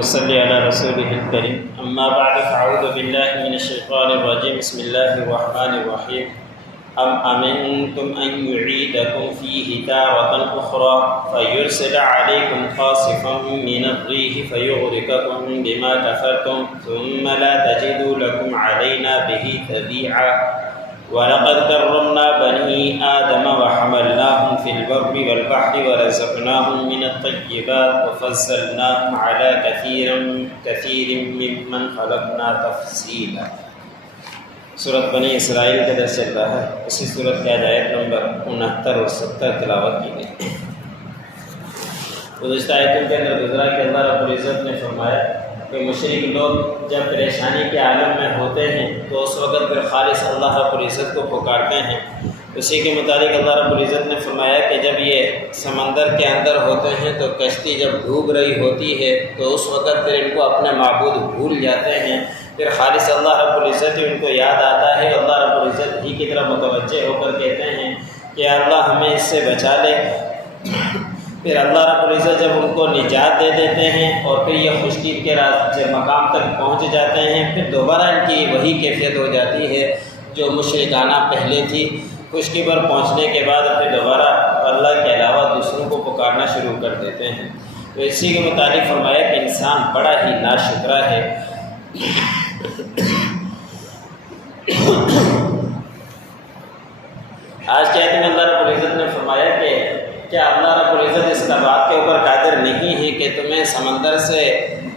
اللهم صل على رسوله الكريم اما بعد فاعوذ بالله من الشيطان الرجيم بسم الله الرحمن الرحيم ام امنتم ان يعيدكم فيه تارة اخرى فيرسل عليكم قاصفا من الريح فيغرقكم بما كفرتم ثم لا تجدوا لكم علينا به تبيعا وَلَقَدْ كَرَّمْنَا بَنِي آدَمَ وَحَمَلْنَاهُمْ فِي الْبَرِّ وَالْبَحْرِ وَرَزَقْنَاهُمْ مِنَ الطَّيِّبَاتِ وَفَضَّلْنَاهُمْ عَلَى كَثِيرٍ مِّمَّنْ خَلَقْنَا تَفْضِيلًا۔ سورۃ بنی اسرائیل کا درس چل رہا ہے۔ اسی سورۃ کی آیت نمبر 69 اور 70 تلاوت کی گئی۔ گزشتہ آیتوں کے اندر گزرا کہ اللہ رب العزت نے فرمایا کہ مشرک لوگ جب پریشانی کے عالم میں ہوتے ہیں تو اس وقت پھر خالص اللہ رب العزت کو پکارتے ہیں۔ اسی کے مطابق اللہ رب العزت نے فرمایا کہ جب یہ سمندر کے اندر ہوتے ہیں تو کشتی جب ڈوب رہی ہوتی ہے تو اس وقت پھر ان کو اپنے معبود بھول جاتے ہیں، پھر خالص اللہ رب العزت ہی ان کو یاد آتا ہے۔ اللہ رب العزت ہی کی طرف متوجہ ہو کر کہتے ہیں کہ اللہ ہمیں اس سے بچا لے۔ پھر اللہ رب العزت جب ان کو نجات دے دیتے ہیں اور پھر یہ خشکی کے مقام تک پہنچ جاتے ہیں، پھر دوبارہ ان کی وہی کیفیت ہو جاتی ہے جو مشرکانہ پہلے تھی۔ خشکی پر پہنچنے کے بعد پھر دوبارہ اللہ کے علاوہ دوسروں کو پکارنا شروع کر دیتے ہیں۔ تو اسی کے متعلق فرمایا کہ انسان بڑا ہی ناشکرا ہے۔ آج کے آیت میں اللہ رب العزت نے فرمایا کہ کیا اللہ رب العزت اس کا بات کے اوپر قادر نہیں ہے کہ تمہیں سمندر سے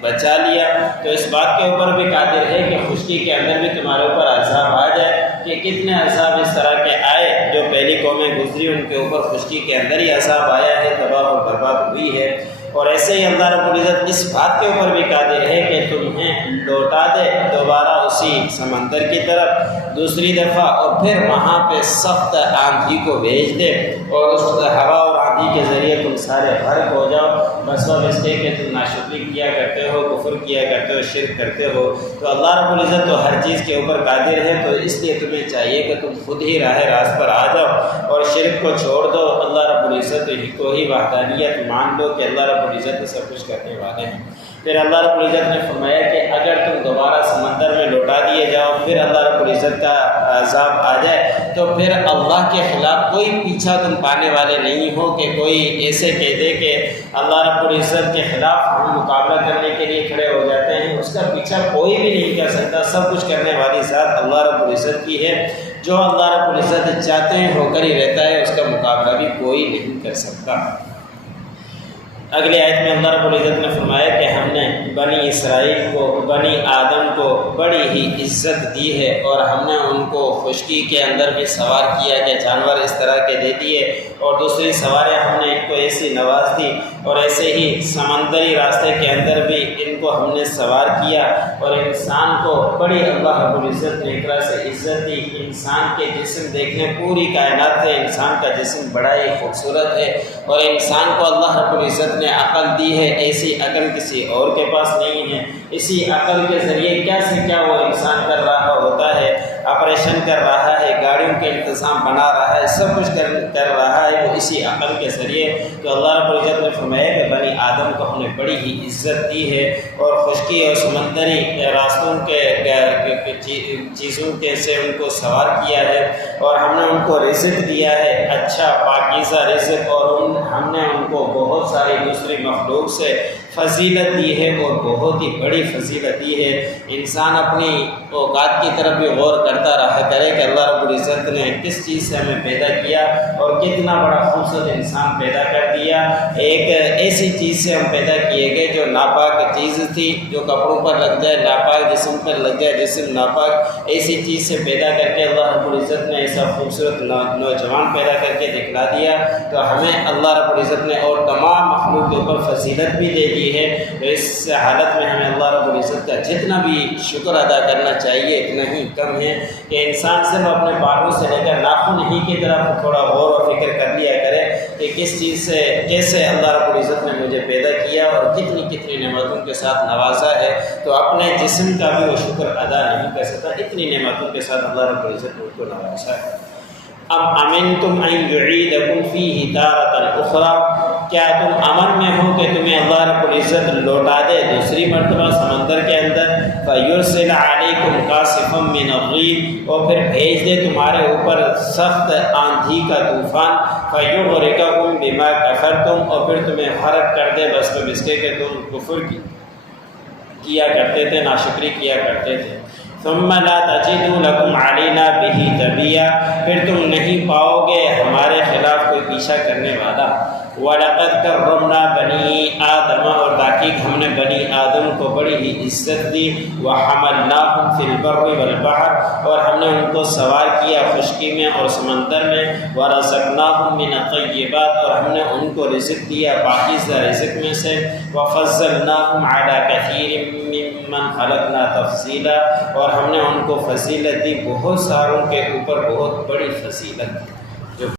بچا لیا، تو اس بات کے اوپر بھی قادر ہے کہ خشکی کے اندر بھی تمہارے اوپر عذاب آ جائے۔ کہ کتنے عذاب اس طرح کے آئے جو پہلی قومیں گزری، ان کے اوپر خشکی کے اندر ہی عذاب آیا ہے، تباہ و برباد ہوئی ہے۔ اور ایسے ہی اللہ رب العزت اس بات کے اوپر بھی قادر ہے کہ تمہیں لوٹا دے دوبارہ اسی سمندر کی طرف دوسری دفعہ، اور پھر وہاں پہ سخت آندھی کو بھیج دے اور اس ہوا اور آندھی کے ذریعے تم سارے غرق ہو جاؤ، بس اب اس کے کہ تم ناشکری کیا کرتے ہو، کفر کیا کرتے ہو، شرک کرتے ہو۔ تو اللہ رب العزت تو ہر چیز کے اوپر قادر ہے، تو اس لیے تمہیں چاہیے کہ تم خود ہی راہ راست پر آ جاؤ اور شرک کو چھوڑ دو۔ اللہ رب العزت کو ہی وحدانیت مان لو کہ اللہ رب العزت سب کچھ کرنے والے ہیں۔ پھر اللہ رب العزت نے فرمایا کہ اگر تم دوبارہ سمندر میں لوٹا دیے جاؤ، پھر اللہ رب العزت کا عذاب آ جائے، تو پھر اللہ کے خلاف کوئی پیچھا تم پانے والے نہیں ہو کہ کوئی ایسے کہہ دے کہ اللہ رب العزت کے خلاف ہم مقابلہ کرنے کے لیے کھڑے ہو جاتے ہیں۔ اس کا پیچھا کوئی بھی نہیں کر سکتا، سب کچھ کرنے والی ذات اللہ رب العزت کی ہے۔ جو اللہ رب العزت چاہتے ہیں ہو کر ہی رہتا ہے، اس کا مقابلہ بھی کوئی نہیں کر سکتا۔ اگلی آیت میں اللہ رب العزت نے فرمایا کہ ہم نے بنی اسرائیل کو، بنی آدم کو بڑی ہی عزت دی ہے، اور ہم نے ان کو خشکی کے اندر بھی سوار کیا کہ جانور اس طرح کے دے دیے، اور دوسری سواریں ہم نے ان کو ایسی نواز دی، اور ایسے ہی سمندری راستے کے اندر بھی ان کو ہم نے سوار کیا۔ اور انسان کو بڑی اللہ رب العزت نے ایک طرح سے عزت دی۔ انسان کے جسم دیکھنے پوری کائنات ہے، انسان کا جسم بڑا ہی خوبصورت ہے، اور انسان کو اللہ رب العزت نے عقل دی ہے، ایسی عقل کسی اور کے پاس نہیں ہے۔ اسی عقل کے ذریعے کیا سے کیا وہ انسان کر رہا ہوتا ہے، آپریشن کر رہا ہے، گاڑیوں کے انتظام بنا رہا ہے، سب کچھ کر رہا ہے وہ اسی عقل کے ذریعے۔ تو اللہ رب العزت نے فرمایا کہ بنی آدم کو ہم نے بڑی ہی عزت دی ہے، اور خشکی اور سمندری راستوں کے چیزوں کے سے ان کو سوار کیا ہے، اور ہم نے ان کو رزق دیا ہے، اچھا پاکیزہ رزق، اور ہم نے ان کو بہت ساری دوسری مخلوق سے فضیلت دی ہے، اور بہت ہی بڑی فضیلت دی ہے۔ انسان اپنی اوقات کی طرف بھی غور کرتا رہا کرے کہ اللہ رب العزت نے کس چیز سے ہمیں پیدا کیا، اور کتنا بڑا خوبصورت انسان پیدا کر دیا۔ ایک ایسی چیز سے ہم پیدا کیے گئے جو ناپاک چیز تھی، جو کپڑوں پر لگ جائے ناپاک، جسم پر لگ جائے جسم ناپاک، ایسی چیز سے پیدا کر کے اللہ رب العزت نے ایسا خوبصورت نوجوان پیدا کر کے دکھلا دیا۔ تو ہمیں اللہ رب العزت نے اور تمام مخلوق کے اوپر فضیلت بھی دے دی ہے۔ تو اس حالت میں ہمیں اللہ رب العزت کا جتنا بھی شکر ادا کرنا چاہیے اتنا ہی کم ہے، کہ انسان صرف اپنے بالوں سے لے کر ناخن ہی کی طرف تھوڑا غور و فکر کر لیا کرے کہ کس چیز سے کیسے اللہ رب العزت نے مجھے پیدا کیا اور کتنی کتنی نعمتوں کے ساتھ نوازا ہے، تو اپنے جسم کا بھی وہ شکر ادا نہیں کر سکتا، اتنی نعمتوں کے ساتھ اللہ رب العزت نے کو نوازا ہے۔ ام امنتم ان یعیدکم فیہ تارۃ اخری، کیا تم امن میں ہو کہ تمہیں اللہ رب العزت لوٹا دے دوسری مرتبہ سمندر کے اندر؟ فَيُرْسِلَ عَلَيْكُمْ قَاصِفًا مِّنَ الرِّيحِ، اور پھر بھیج دے تمہارے اوپر سخت آندھی کا طوفان، فَيُغْرِقَكُمْ بِمَا كَفَرْتُمْ، اور پھر تمہیں غرق کر دے بس اس کے کہ تم کفر کیا کرتے تھے، ناشکری کیا کرتے تھے۔ ثم لا تجدوا لكم علينا به تبيا، پھر تم نہیں پاؤ گے ہمارے خلاف کوئی پیچھا کرنے والا۔ وَلَقَدْ كَرَّمْنَا بَنِي آدَمَ، اور تاکہ ہم نے بنی آدم کو بڑی ہی عزت دی۔ وَحَمَلْنَاهُمْ فِي الْبَرِّ وَالْبَحْرِ، اور ہم نے ان کو سوار کیا خشکی میں اور سمندر میں۔ وَرَزَقْنَاهُمْ مِنَ الطَّيِّبَاتِ، اور ہم نے ان کو رزق دیا پاکیزہ رزق میں سے۔ وَفَضَّلْنَاهُمْ عَلَى كَثِيرٍ مِّمَّنْ خَلَقْنَا تَفْضِيلًا، اور ہم نے ان کو فضیلت دی بہت ساروں کے اوپر، بہت بڑی فضیلت۔